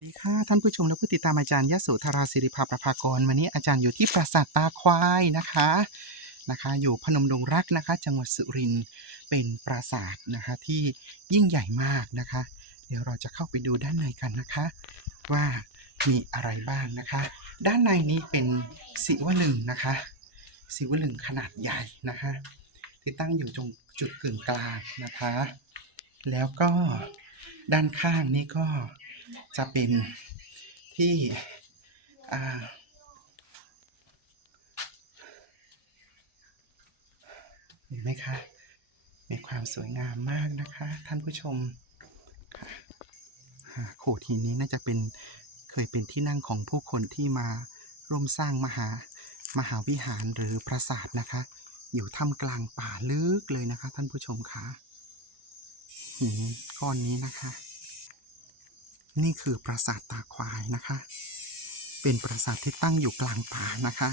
สวัสดีค่ะท่านผู้ชมและผู้ติดตามอาจารย์ยโสธราศิริภาประภากรวันนี้อาจารย์อยู่ที่ปราสาทตาควายนะคะนะคะ อยู่พนมดงรักนะคะ จังหวัดสุรินทร์เป็นปราสาทนะคะที่ยิ่งใหญ่มากนะคะ เดี๋ยวเราจะเข้าไปดูด้านในกันนะคะ ว่ามีอะไรบ้างนะคะ ด้านในนี้เป็นศิวลึงนะคะศิวลึงขนาดใหญ่นะคะที่ตั้งอยู่ตรงจุดกึ่งกลางนะคะ แล้วก็ด้านข้างนี่ก็ จะเป็นที่อ่าเห็นไหมคะ มีความสวยงามมากนะคะ ท่านผู้ชมค่ะโขดหินนี้น่าจะเป็นเคยเป็นที่นั่งของผู้คนที่มาร่วมสร้างมหามหาวิหารหรือปราสาทนะคะ อยู่ท่ามกลางป่าลึกเลยนะคะ ท่านผู้ชมคะหินก้อนนี้นะคะ นี่คือปราสาทตาควายนะคะ เป็นปราสาทที่ตั้งอยู่กลางป่านะคะ